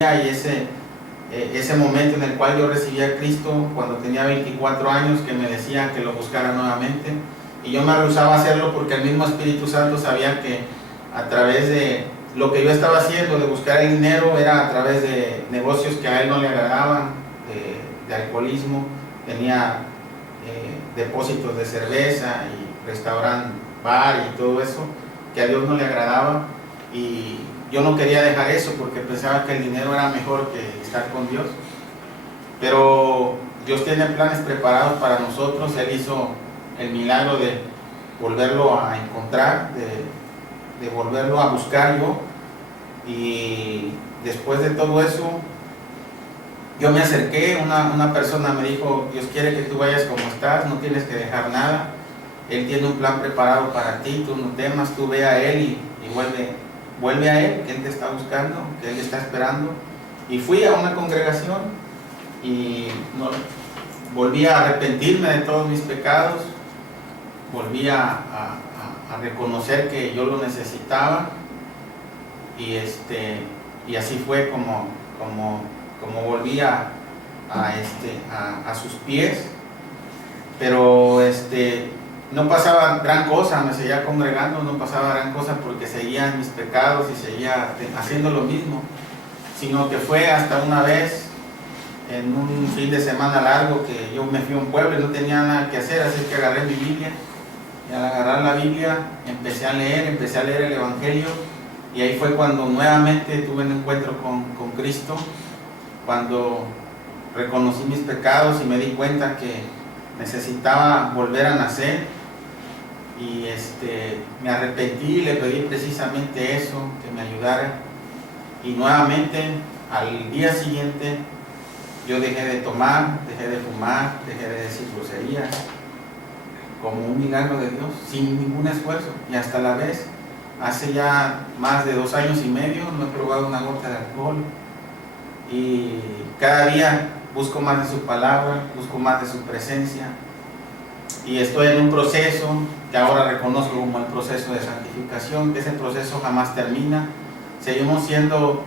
y ese momento en el cual yo recibí a Cristo cuando tenía 24 años, que me decían que lo buscara nuevamente, y yo me rehusaba a hacerlo porque el mismo Espíritu Santo sabía que a través de lo que yo estaba haciendo, de buscar el dinero, era a través de negocios que a él no le agradaban, de alcoholismo. Tenía depósitos de cerveza y restaurante, bar y todo eso, que a Dios no le agradaba, y yo no quería dejar eso porque pensaba que el dinero era mejor que estar con Dios. Pero Dios tiene planes preparados para nosotros. Él hizo el milagro de volverlo a encontrar, de volverlo a buscar yo. Y después de todo eso, yo me acerqué, una persona me dijo: Dios quiere que tú vayas como estás, no tienes que dejar nada. Él tiene un plan preparado para ti, tú no temas, tú ve a Él y vuelve a Él, que Él te está buscando, que Él te está esperando. Y fui a una congregación y volví a arrepentirme de todos mis pecados, volví a reconocer que yo lo necesitaba, y así fue como volví a sus pies. Pero no pasaba gran cosa, me seguía congregando, no pasaba gran cosa porque seguía en mis pecados y seguía haciendo lo mismo, sino que fue hasta una vez en un fin de semana largo que yo me fui a un pueblo y no tenía nada que hacer, así que agarré mi Biblia, y al agarrar la Biblia empecé a leer el Evangelio, y ahí fue cuando nuevamente tuve un encuentro con Cristo, cuando reconocí mis pecados y me di cuenta que necesitaba volver a nacer. Y me arrepentí y le pedí precisamente eso, que me ayudara. Y nuevamente al día siguiente yo dejé de tomar, dejé de fumar, dejé de decir groserías, como un milagro de Dios, sin ningún esfuerzo. Y hasta la vez, hace ya más de 2 años y medio, no he probado una gota de alcohol. Y cada día busco más de su palabra, busco más de su presencia. Y estoy en un proceso que ahora reconozco como el proceso de santificación, que ese proceso jamás termina. Seguimos siendo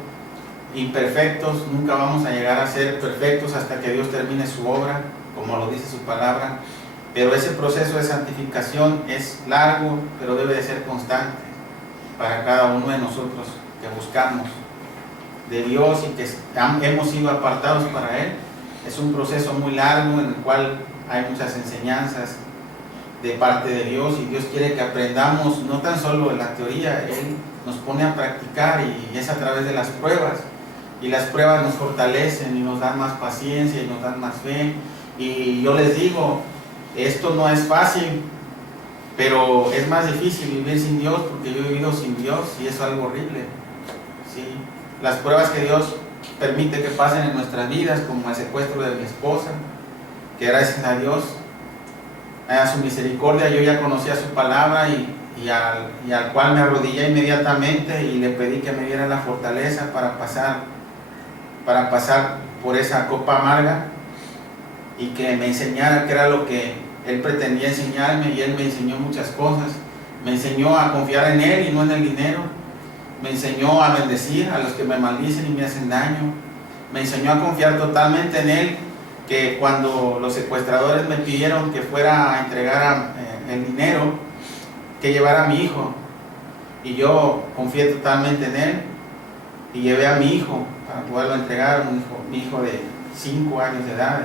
imperfectos, nunca vamos a llegar a ser perfectos hasta que Dios termine su obra, como lo dice su palabra. Pero ese proceso de santificación es largo, pero debe de ser constante para cada uno de nosotros que buscamos de Dios y que hemos sido apartados para Él. Es un proceso muy largo en el cual hay muchas enseñanzas de parte de Dios, y Dios quiere que aprendamos no tan solo en la teoría. Él nos pone a practicar, y es a través de las pruebas, y las pruebas nos fortalecen y nos dan más paciencia y nos dan más fe. Y yo les digo, esto no es fácil, pero es más difícil vivir sin Dios, porque yo he vivido sin Dios y es algo horrible, ¿sí? Las pruebas que Dios permite que pasen en nuestras vidas, como el secuestro de mi esposa, que gracias a Dios, a su misericordia, yo ya conocía su palabra, y al cual me arrodillé inmediatamente y le pedí que me diera la fortaleza para pasar por esa copa amarga, y que me enseñara qué era lo que Él pretendía enseñarme. Y Él me enseñó muchas cosas. Me enseñó a confiar en Él y no en el dinero. Me enseñó a bendecir a los que me maldicen y me hacen daño. Me enseñó a confiar totalmente en Él, que cuando los secuestradores me pidieron que fuera a entregar el dinero, que llevara a mi hijo, y yo confié totalmente en Él y llevé a mi hijo para poderlo entregar, mi hijo de 5 años de edad,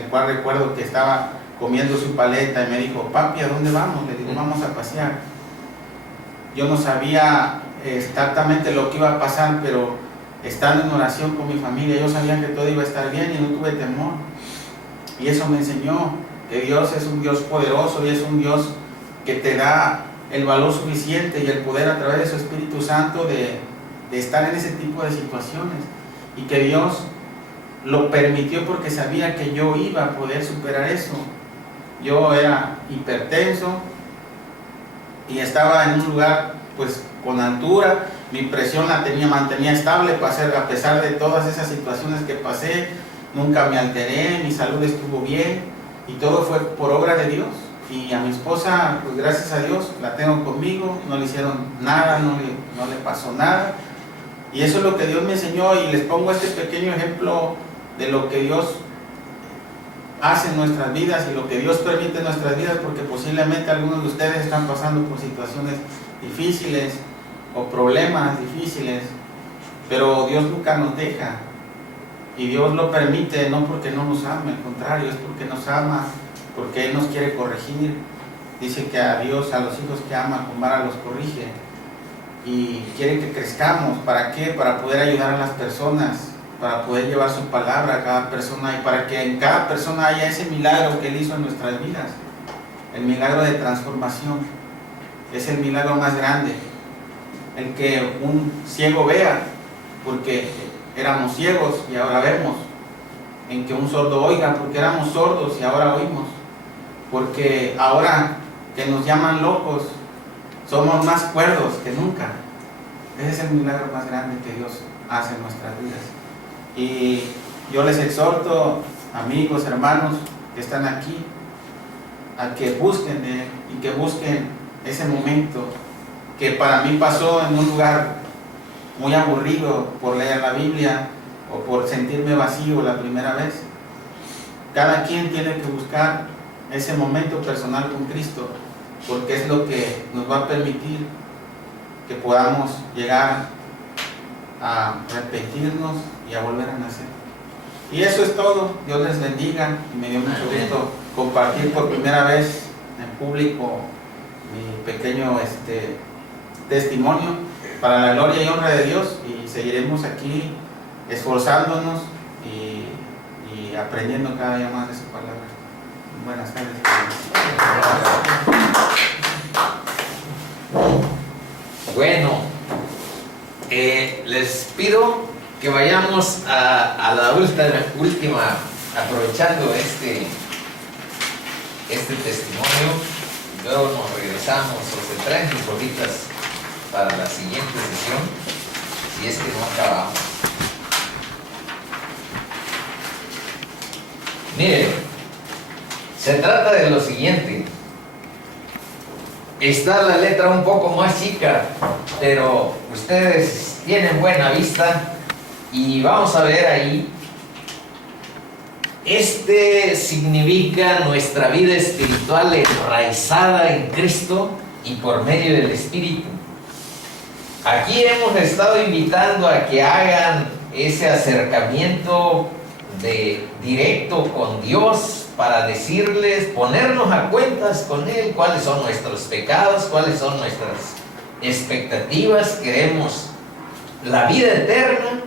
el cual recuerdo que estaba comiendo su paleta y me dijo: papi, ¿a dónde vamos? Le digo: vamos a pasear. Yo no sabía exactamente lo que iba a pasar, pero estando en oración con mi familia, yo sabía que todo iba a estar bien y no tuve temor. Y eso me enseñó que Dios es un Dios poderoso, y es un Dios que te da el valor suficiente y el poder a través de su Espíritu Santo de estar en ese tipo de situaciones, y que Dios lo permitió porque sabía que yo iba a poder superar eso. Yo era hipertenso y estaba en un lugar pues con altura, mi presión mantenía estable, a pesar de todas esas situaciones que pasé, nunca me alteré, mi salud estuvo bien, y todo fue por obra de Dios. Y a mi esposa, pues gracias a Dios, la tengo conmigo, no le hicieron nada, no le pasó nada, Y eso es lo que Dios me enseñó, y les pongo este pequeño ejemplo de lo que Dios hace en nuestras vidas y lo que Dios permite en nuestras vidas, porque posiblemente algunos de ustedes están pasando por situaciones difíciles o problemas difíciles, pero Dios nunca nos deja, y Dios lo permite no porque no nos ama, al contrario, es porque nos ama, porque Él nos quiere corregir. Dice que a Dios, a los hijos que ama, con vara los corrige, y quiere que crezcamos. ¿Para qué? Para poder ayudar a las personas, para poder llevar su palabra a cada persona, y para que en cada persona haya ese milagro que Él hizo en nuestras vidas. El milagro de transformación es el milagro más grande. El que un ciego vea, porque éramos ciegos y ahora vemos. En que un sordo oiga, porque éramos sordos y ahora oímos. Porque ahora que nos llaman locos, somos más cuerdos que nunca. Ese es el milagro más grande que Dios hace en nuestras vidas. Y yo les exhorto, amigos, hermanos que están aquí, a que busquen de Él, y que busquen ese momento que para mí pasó en un lugar muy aburrido por leer la Biblia o por sentirme vacío la primera vez. Cada quien tiene que buscar ese momento personal con Cristo, porque es lo que nos va a permitir que podamos llegar a arrepentirnos y a volver a nacer. Y eso es todo. Dios les bendiga, y me dio mucho gusto compartir por primera vez en público mi pequeño testimonio para la gloria y honra de Dios, y seguiremos aquí esforzándonos y aprendiendo cada día más de su palabra. Buenas tardes. Bueno, les pido que vayamos a la última, aprovechando este testimonio. Luego nos regresamos, o se traen sus horitas para la siguiente sesión, si es que no acabamos. Miren, se trata de lo siguiente. Está la letra un poco más chica, pero ustedes tienen buena vista, y vamos a ver ahí. Significa nuestra vida espiritual enraizada en Cristo y por medio del Espíritu. Aquí hemos estado invitando a que hagan ese acercamiento directo con Dios, para decirles, ponernos a cuentas con Él, cuáles son nuestros pecados, cuáles son nuestras expectativas. Queremos la vida eterna,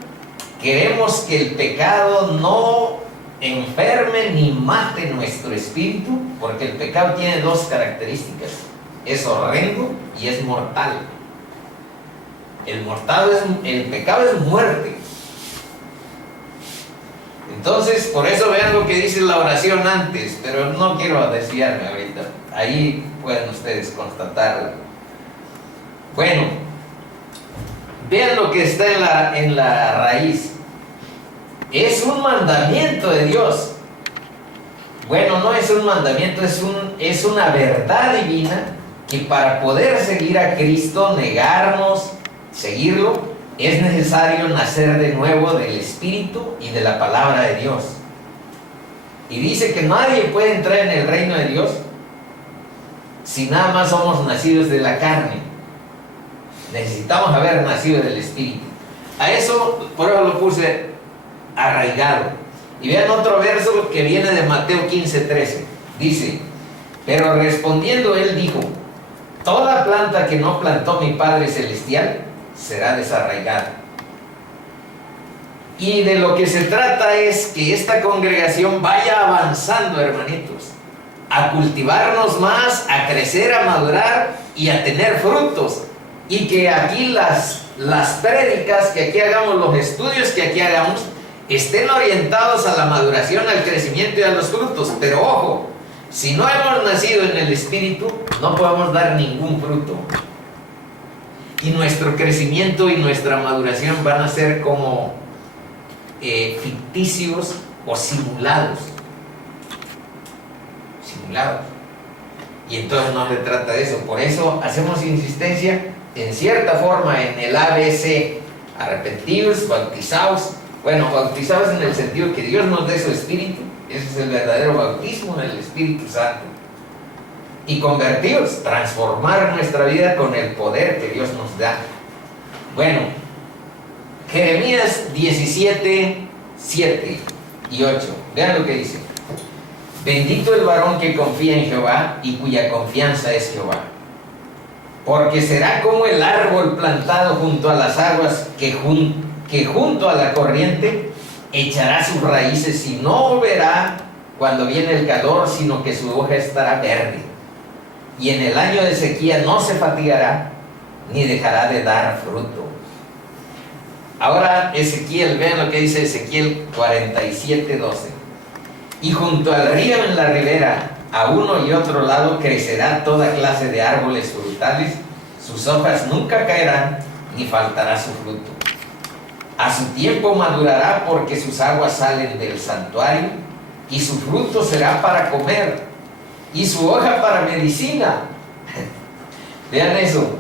queremos que el pecado no enferme ni mate nuestro espíritu, porque el pecado tiene dos características: es horrendo y es mortal. El pecado es muerte. Entonces, por eso vean lo que dice la oración antes, pero no quiero desviarme ahorita. Ahí pueden ustedes constatarlo. Bueno, vean lo que está en la raíz. Es un mandamiento de Dios. Bueno, no es un mandamiento, es una verdad divina, que para poder seguir a Cristo, negarnos, seguirlo, es necesario nacer de nuevo del Espíritu y de la palabra de Dios. Y dice que nadie puede entrar en el reino de Dios si nada más somos nacidos de la carne. Necesitamos haber nacido del Espíritu. A eso, por eso lo puse arraigado. Y vean otro verso que viene de Mateo 15:13. Dice: pero respondiendo él dijo: toda planta que no plantó mi Padre Celestial será desarraigada. Y de lo que se trata es que esta congregación vaya avanzando, hermanitos, a cultivarnos más, a crecer, a madurar y a tener frutos. Y que aquí las prédicas, que aquí hagamos, los estudios que aquí hagamos, estén orientados a la maduración, al crecimiento y a los frutos. Pero ojo, si no hemos nacido en el Espíritu, no podemos dar ningún fruto. Y nuestro crecimiento y nuestra maduración van a ser como ficticios o simulados. Y entonces no se trata de eso. Por eso hacemos insistencia, en cierta forma, en el ABC, arrepentidos, bautizados. Bueno, bautizados en el sentido que Dios nos dé su Espíritu. Ese es el verdadero bautismo del Espíritu Santo. Y convertidos, transformar nuestra vida con el poder que Dios nos da. Bueno, Jeremías 17, 7 y 8. Vean lo que dice. Bendito el varón que confía en Jehová y cuya confianza es Jehová. Porque será como el árbol plantado junto a las aguas que junto a la corriente echará sus raíces y no verá cuando viene el calor, sino que su hoja estará verde. Y en el año de sequía no se fatigará, ni dejará de dar fruto. Ahora Ezequiel, vean lo que dice Ezequiel 47, 12. Y junto al río en la ribera, a uno y otro lado, crecerá toda clase de árboles frutales. Sus hojas nunca caerán, ni faltará su fruto. A su tiempo madurará, porque sus aguas salen del santuario, y su fruto será para comer, y su hoja para medicina. Vean eso.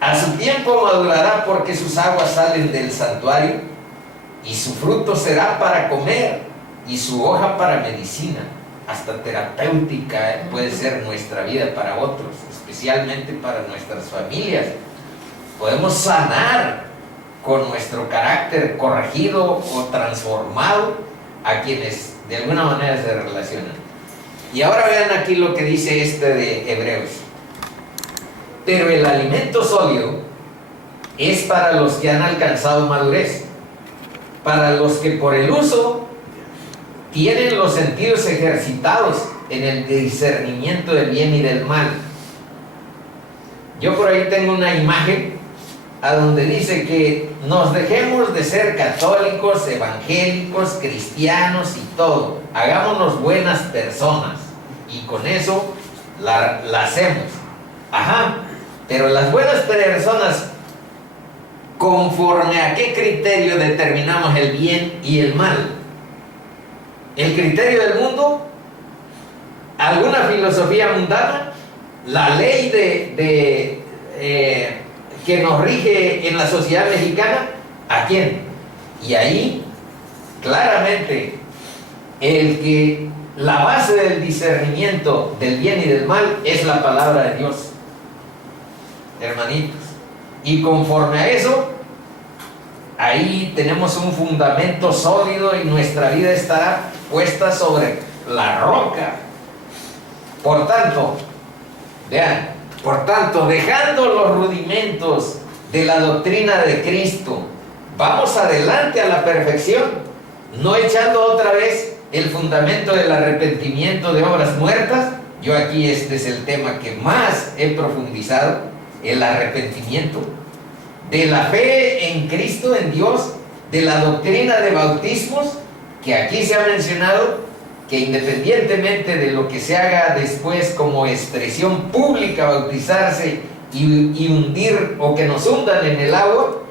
A su tiempo madurará, porque sus aguas salen del santuario, y su fruto será para comer, y su hoja para medicina. Hasta terapéutica puede ser nuestra vida para otros, especialmente para nuestras familias. Podemos sanar con nuestro carácter corregido o transformado a quienes de alguna manera se relacionan. Y ahora vean aquí lo que dice de Hebreos. Pero el alimento sólido es para los que han alcanzado madurez, para los que por el uso tienen los sentidos ejercitados en el discernimiento del bien y del mal. Yo por ahí tengo una imagen a donde dice que nos dejemos de ser católicos, evangélicos, cristianos y todo. Hagámonos buenas personas y con eso la hacemos. Ajá, pero las buenas personas, ¿conforme a qué criterio determinamos el bien y el mal? ¿El criterio del mundo? ¿Alguna filosofía mundana? ¿La ley que nos rige en la sociedad mexicana? ¿A quién? Y ahí, claramente, la base del discernimiento del bien y del mal es la palabra de Dios, hermanitos. Y conforme a eso, ahí tenemos un fundamento sólido y nuestra vida está puesta sobre la roca. Por tanto, vean, dejando los rudimentos de la doctrina de Cristo, vamos adelante a la perfección, no echando otra vez el fundamento del arrepentimiento de obras muertas. Yo aquí este es el tema que más he profundizado, el arrepentimiento, de la fe en Cristo, en Dios, de la doctrina de bautismos, que aquí se ha mencionado, que independientemente de lo que se haga después como expresión pública, bautizarse y hundir o que nos hundan en el agua,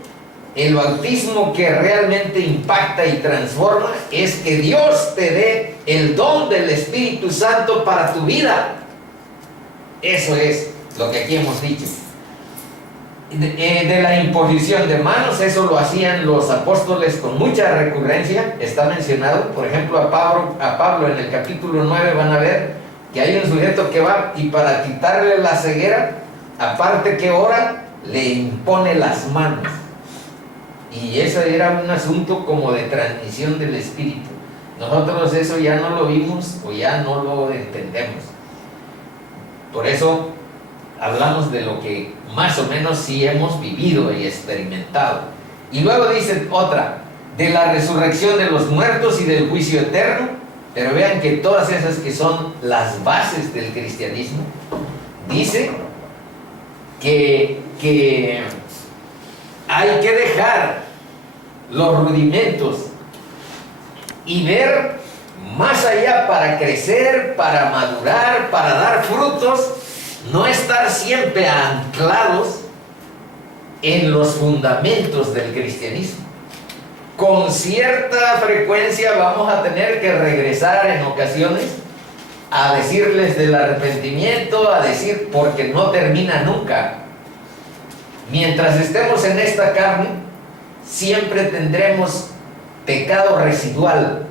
el bautismo que realmente impacta y transforma es que Dios te dé el don del Espíritu Santo para tu vida. Eso es lo que aquí hemos dicho. De la imposición de manos, eso lo hacían los apóstoles con mucha recurrencia. Está mencionado, por ejemplo, a Pablo en el capítulo 9 van a ver que hay un sujeto que va y para quitarle la ceguera, aparte que ora, le impone las manos. Y eso era un asunto como de transmisión del Espíritu. Nosotros eso ya no lo vimos o ya no lo entendemos. Por eso hablamos de lo que más o menos sí hemos vivido y experimentado. Y luego dice otra, de la resurrección de los muertos y del juicio eterno. Pero vean que todas esas que son las bases del cristianismo, dice que hay que dejar los rudimentos y ver más allá para crecer, para madurar, para dar frutos. No estar siempre anclados en los fundamentos del cristianismo. Con cierta frecuencia vamos a tener que regresar en ocasiones a decirles del arrepentimiento, porque no termina nunca. Mientras estemos en esta carne, siempre tendremos pecado residual,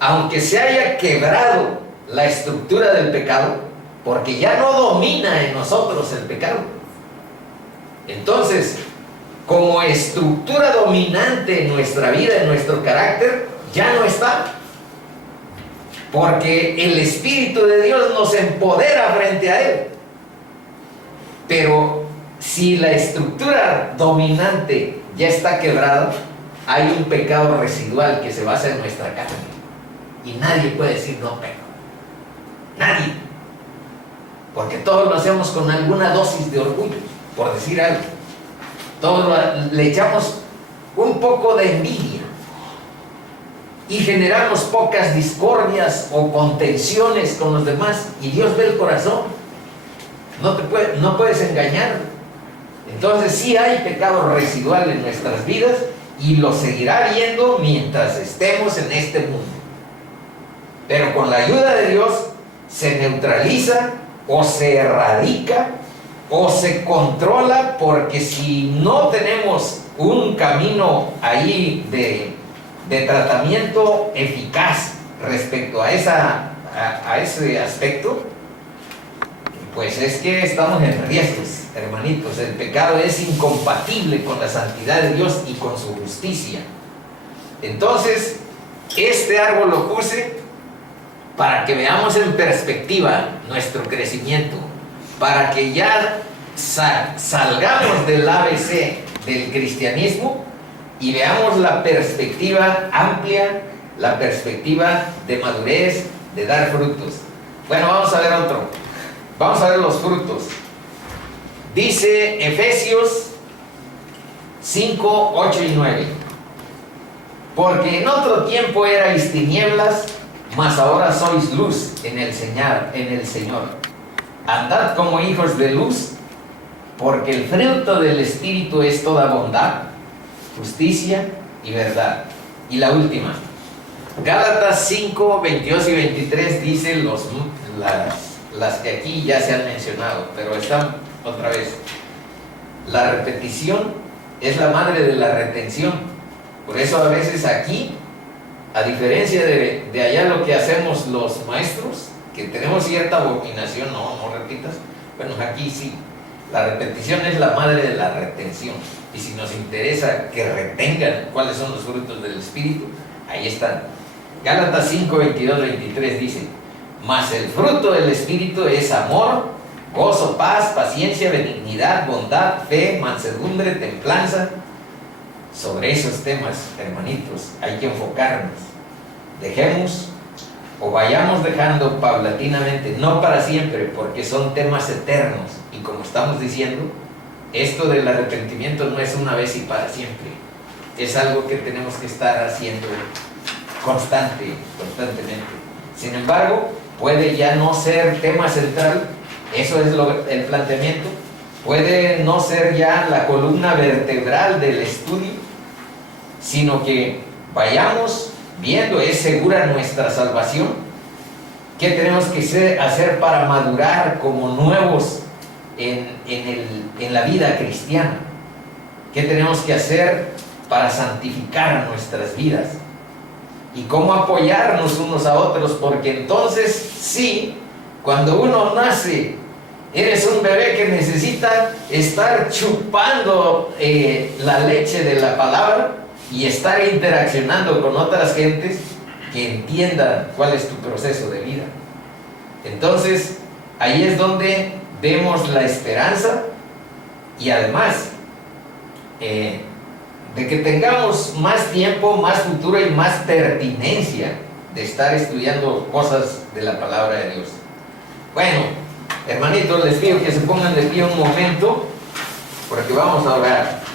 aunque se haya quebrado la estructura del pecado, porque ya no domina en nosotros el pecado. Entonces, como estructura dominante en nuestra vida, en nuestro carácter, ya no está, porque el Espíritu de Dios nos empodera frente a Él. Pero si la estructura dominante ya está quebrada, hay un pecado residual que se basa en nuestra carne, y nadie puede decir no peco, nadie, porque todos lo hacemos con alguna dosis de orgullo, por decir algo. Todos le echamos un poco de envidia y generamos pocas discordias o contenciones con los demás, y Dios ve el corazón. No puedes engañar. Entonces sí hay pecado residual en nuestras vidas, y lo seguirá habiendo mientras estemos en este mundo. Pero con la ayuda de Dios se neutraliza o se erradica o se controla, porque si no tenemos un camino ahí de tratamiento eficaz respecto a ese aspecto, pues es que estamos en riesgos, hermanitos. El pecado es incompatible con la santidad de Dios y con su justicia. Entonces, este árbol lo puse para que veamos en perspectiva nuestro crecimiento, para que ya salgamos del ABC del cristianismo y veamos la perspectiva amplia, la perspectiva de madurez, de dar frutos. Bueno, vamos a ver otro. Vamos a ver los frutos. Dice Efesios 5, 8 y 9. Porque en otro tiempo erais tinieblas, mas ahora sois luz en el Señor. Andad como hijos de luz, porque el fruto del Espíritu es toda bondad, justicia y verdad. Y la última, Gálatas 5, 22 y 23 dice las que aquí ya se han mencionado, pero están otra vez. La repetición es la madre de la retención. Por eso a veces aquí, a diferencia de allá lo que hacemos los maestros, que tenemos cierta abominación, no repitas. Bueno, aquí sí, la repetición es la madre de la retención. Y si nos interesa que retengan cuáles son los frutos del Espíritu, ahí están. Gálatas 5, 22, 23 dice: mas el fruto del Espíritu es amor, gozo, paz, paciencia, benignidad, bondad, fe, mansedumbre, templanza. Sobre esos temas, hermanitos, hay que enfocarnos. Dejemos o vayamos dejando paulatinamente, no para siempre, porque son temas eternos. Y como estamos diciendo, esto del arrepentimiento no es una vez y para siempre. Es algo que tenemos que estar haciendo constantemente. Sin embargo, puede ya no ser tema central, eso es el planteamiento. Puede no ser ya la columna vertebral del estudio, sino que vayamos viendo, es segura nuestra salvación. ¿Qué tenemos que hacer para madurar como nuevos en la vida cristiana? ¿Qué tenemos que hacer para santificar nuestras vidas? Y cómo apoyarnos unos a otros, porque entonces sí, cuando uno nace, eres un bebé que necesita estar chupando la leche de la palabra y estar interaccionando con otras gentes que entiendan cuál es tu proceso de vida. Entonces, ahí es donde vemos la esperanza, y además de que tengamos más tiempo, más futuro y más pertinencia de estar estudiando cosas de la palabra de Dios. Bueno, hermanitos, les pido que se pongan de pie un momento, porque vamos a orar.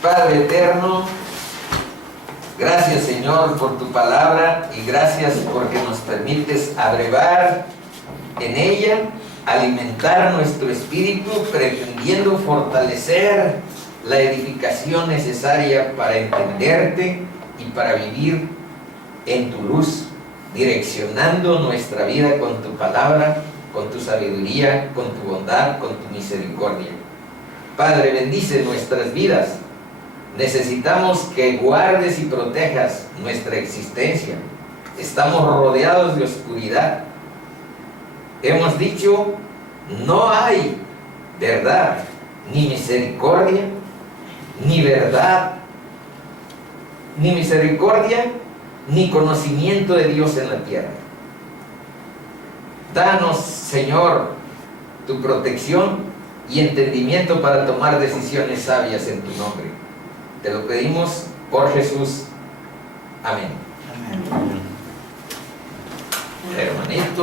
Padre eterno, gracias, Señor, por tu palabra, y gracias porque nos permites abrevar en ella, alimentar nuestro espíritu, pretendiendo fortalecer la edificación necesaria para entenderte y para vivir en tu luz, direccionando nuestra vida con tu palabra, con tu sabiduría, con tu bondad, con tu misericordia. Padre, bendice nuestras vidas. Necesitamos que guardes y protejas nuestra existencia. Estamos rodeados de oscuridad. Hemos dicho, no hay verdad, ni misericordia, ni verdad, ni misericordia, ni conocimiento de Dios en la tierra. Danos, Señor, tu protección y entendimiento para tomar decisiones sabias en tu nombre. Te lo pedimos por Jesús. Amén. Amén. Hermanito.